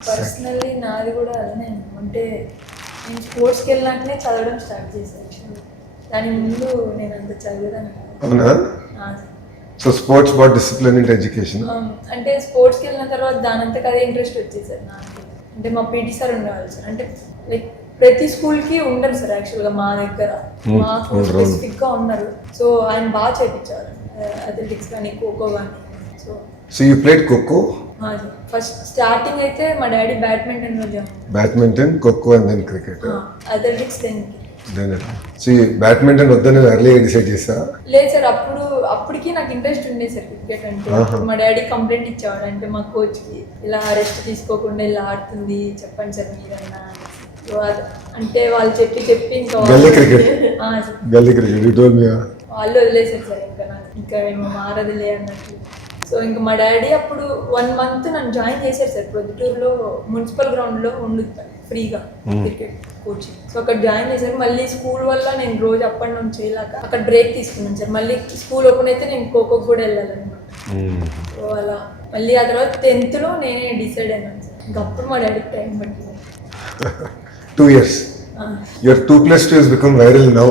Personally నాది కూడా అలానే అంటే నేను స్పోర్ట్స్కి వెళ్ళినాకనే చదవడం స్టార్ట్ చేశాను దాని ముందు నేను అంత చదివేదాన్ని. అవునా? So sports but discipline in education అంటే స్పోర్ట్స్కి వెళ్ళిన తర్వాత దానంతకు అదే ఇంట్రెస్ట్ వచ్చేది సార్ నాకు. అంటే మా పీటీ సార్ ఉండేవాళ్ళు సార్. అంటే లైక్ ప్రతి స్కూల్కి ఉండరు సార్ యాక్చువల్గా మా దగ్గర. Hmm, మా. స్పెసిఫిక్గా ఉన్నారు సో ఆయన బాగా చేయించేవారు అథ్లెటిక్స్ కానీ ఖోఖో కానీ. So so you played kho kho? First starting అయితే మా daddy badminton badminton kho kho and then cricket athletics టెన్కి దెన్ సో బ్యాడ్మింటన్ వద్దని ఎర్లీ డిసైడ్ చేసా లేదు సార్ అప్పుడు అప్పటికి నాకు ఇంట్రెస్ట్ ఉండే సార్ క్రికెట్ అంటే. మా డాడీ కంప్లైంట్ ఇచ్చేవాడు. అంటే మా కోచ్కి ఇలా రెస్ట్ తీసుకోకుండా ఇలా ఆడుతుంది చెప్పండి సార్ మీరన్నా అంటే వాళ్ళు చెప్పి చెప్పి ఇంకా గల్లీ. గల్లీ క్రికెట్ వాళ్ళు వదిలేసారు సార్ ఇంకా నాకు. ఇంకా ఏమో మారదులే అన్నట్టు. సో ఇంకా మా డాడీ అప్పుడు వన్ మంత్ నన్ను జాయిన్ చేశారు సార్ ప్రొద్దుటూరులో మున్సిపల్ గ్రౌండ్లో ఉండుతాను ఫ్రీగా. క్రికెట్ కోచింగ్ సో అక్కడ జాయిన్ చేశారు. మళ్ళీ స్కూల్ వల్ల నేను రోజు అప్ అండ్ డౌన్ చేయలేక అక్కడ బ్రేక్ తీసుకున్నాను సార్. మళ్ళీ స్కూల్ ఓపెన్ అయితే నేను ఖోఖోకి కూడా వెళ్ళాలన్నమాట. సో అలా మళ్ళీ ఆ తర్వాత టెన్త్లో నేనే డిసైడ్ అయినాను సార్. ఇంకా అప్పుడు మా డాడీకి టైం పట్టింది. Two years. Your two plus two is become viral now